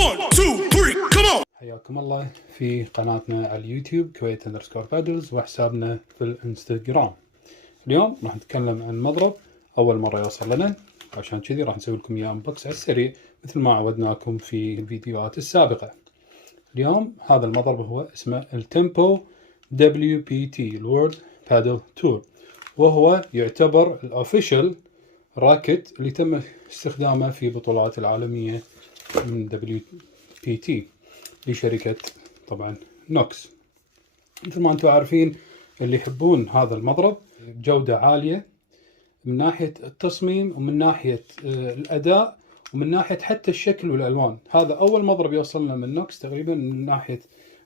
1 2 3 come on. حياكم الله في قناتنا على اليوتيوب Kuwait_Paddles وحسابنا في الانستغرام. اليوم راح نتكلم عن مضرب أول مرة يوصل لنا، عشان كذي راح نسوي لكم إياه انبوكس على السريع مثل ما عودناكم في الفيديوهات السابقة. اليوم هذا المضرب هو اسمه التيمبو WPT الورد بادل تور، وهو يعتبر الأوفيشال راكت اللي تم استخدامه في بطولات العالمية من WPT لشركة طبعا نوكس. مثل ما انتم عارفين اللي يحبون هذا المضرب جودة عالية من ناحية التصميم ومن ناحية الأداء ومن ناحية حتى الشكل والألوان. هذا أول مضرب يوصلنا من نوكس تقريبا، من ناحية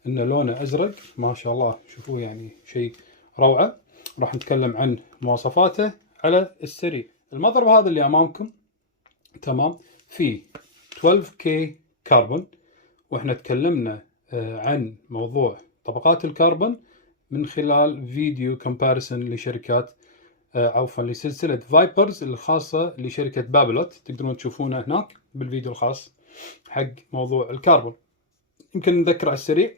إن لونه أزرق ما شاء الله، شوفوه يعني شيء روعة. راح نتكلم عن مواصفاته على السريع. المضرب هذا اللي أمامكم تمام فيه 12K كربون، واحنا تكلمنا عن موضوع طبقات الكربون من خلال فيديو كومباريسون لشركات لسلسلة فايبرز الخاصة لشركة بابلوت، تقدرون تشوفونه هناك بالفيديو الخاص حق موضوع الكربون. يمكن نذكر على السريع،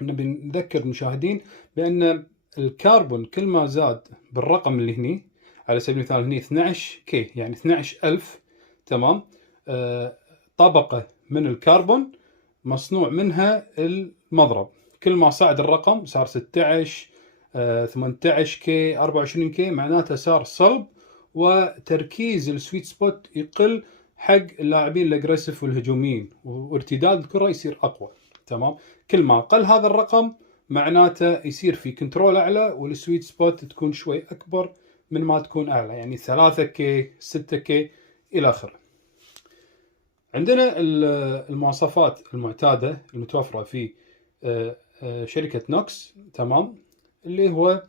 نبي نذكر المشاهدين بأن الكربون كل ما زاد بالرقم اللي هني، على سبيل المثال هني 12K يعني 12,000 تمام، طبقة من الكربون مصنوع منها المضرب. كل ما صعد الرقم صار 16 18K 24K، معناته صار صلب وتركيز السويت سبوت يقل حق اللاعبين الاجريسيف والهجوميين، وارتداد الكرة يصير اقوى. تمام، كل ما قل هذا الرقم معناته يصير في كنترول اعلى والسويت سبوت تكون شوي اكبر من ما تكون اعلى، يعني 3K 6K الى اخره. عندنا المواصفات المعتادة المتوفرة في شركة نوكس تمام، اللي هو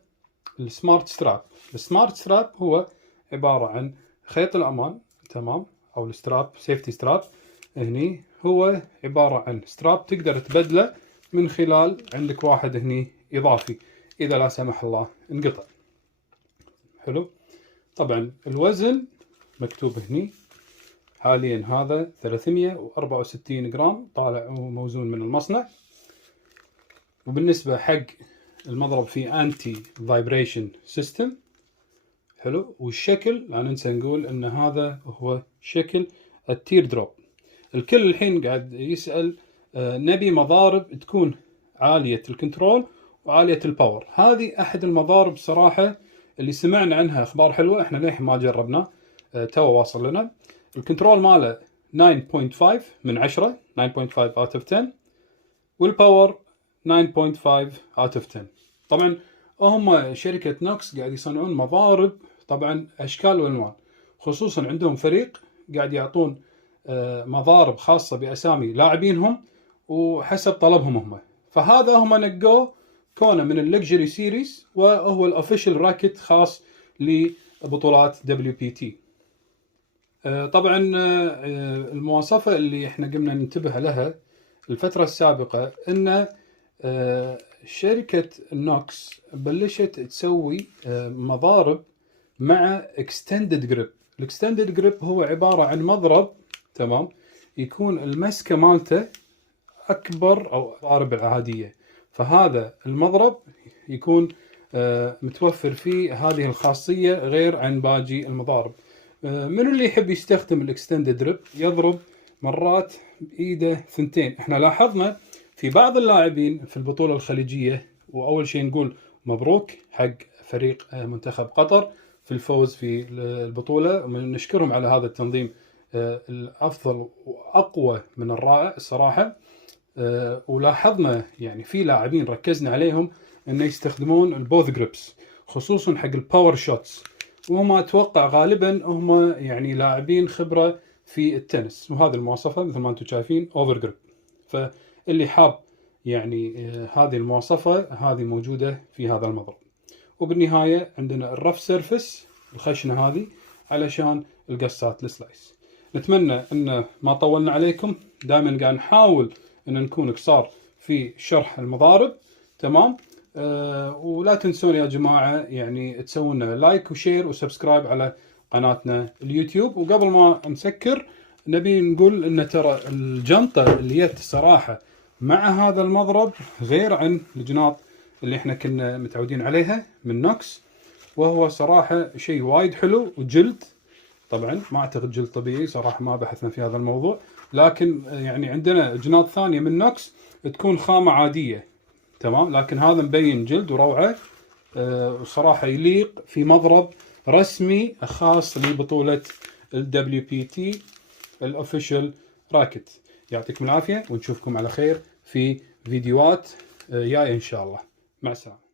السمارت ستراب. السمارت ستراب هو عبارة عن خيط الأمان تمام، أو الستراب سيفتي ستراب. هني هو عبارة عن ستراب تقدر تبدله من خلال عندك واحد هني إضافي إذا لا سمح الله انقطع. حلو، طبعا الوزن مكتوب هني حاليا هذا 364 جرام طالع وموزون من المصنع. وبالنسبة حق المضرب فيه انتي فايبريشن سيستم. حلو، والشكل لا ننسى نقول ان هذا هو شكل التير دروب. الكل الحين قاعد يسأل نبي مضارب تكون عالية الكنترول وعالية الباور. هذه احد المضارب صراحة اللي سمعنا عنها اخبار حلوة، احنا للحين ما جربنا، تو واصل لنا. الكنترول ماله 9.5 من 10 9.5 out of 10، والباور 9.5 out of 10. طبعا هم شركة نوكس قاعد يصنعون مضارب طبعا اشكال والوان، خصوصا عندهم فريق قاعد يعطون مضارب خاصة باسامي لاعبينهم وحسب طلبهم هم. فهذا هم نقوه كونه من اللكجري سيريز، وهو الاوفيشال راكت خاص لبطولات WPT. طبعا المواصفة اللي احنا قمنا ننتبه لها الفترة السابقة ان شركة نوكس بلشت تسوي مضارب مع اكستندد جريب. الاكستندد جريب هو عبارة عن مضرب تمام يكون المسكة مالته اكبر او مضارب العادية، فهذا المضرب يكون متوفر فيه هذه الخاصية غير عن باقي المضارب. من اللي يحب يستخدم الاكستندد دريب يضرب مرات بايده ثنتين. احنا لاحظنا في بعض اللاعبين في البطولة الخليجية، واول شيء نقول مبروك حق فريق منتخب قطر في الفوز في البطولة، نشكرهم على هذا التنظيم الافضل واقوى من الرائع الصراحة. ولاحظنا يعني في لاعبين ركزنا عليهم انه يستخدمون البوث جريبس خصوصا حق الباور شوتس، وهم اتوقع غالبا هم يعني لاعبين خبرة في التنس، وهذه المواصفة مثل ما انتم شايفين اوفر جريب. فاللي حاب يعني هذه المواصفة هذه موجودة في هذا المضرب. وبالنهاية عندنا الرف سيرفس الخشنة هذه علشان القصات السلايس. نتمنى ان ما طولنا عليكم، دائما قاعد نحاول ان نكون قصار في شرح المضارب تمام. ولا تنسون يا جماعة يعني تسوون لايك وشير وسبسكرايب على قناتنا اليوتيوب. وقبل ما نسكر نبي نقول ان ترى الجنطة اللي جت صراحة مع هذا المضرب غير عن الجناط اللي احنا كنا متعودين عليها من نوكس، وهو صراحة شيء وايد حلو. وجلد طبعا ما اعتقد جلد طبيعي صراحة، ما بحثنا في هذا الموضوع، لكن يعني عندنا جناط ثانية من نوكس تكون خامة عادية تمام، لكن هذا مبين جلد وروعة. وصراحة يليق في مضرب رسمي خاص لبطولة WPT الأوفيشال راكت. يعطيكم العافية ونشوفكم على خير في فيديوهات جاية إن شاء الله. مع السلامة.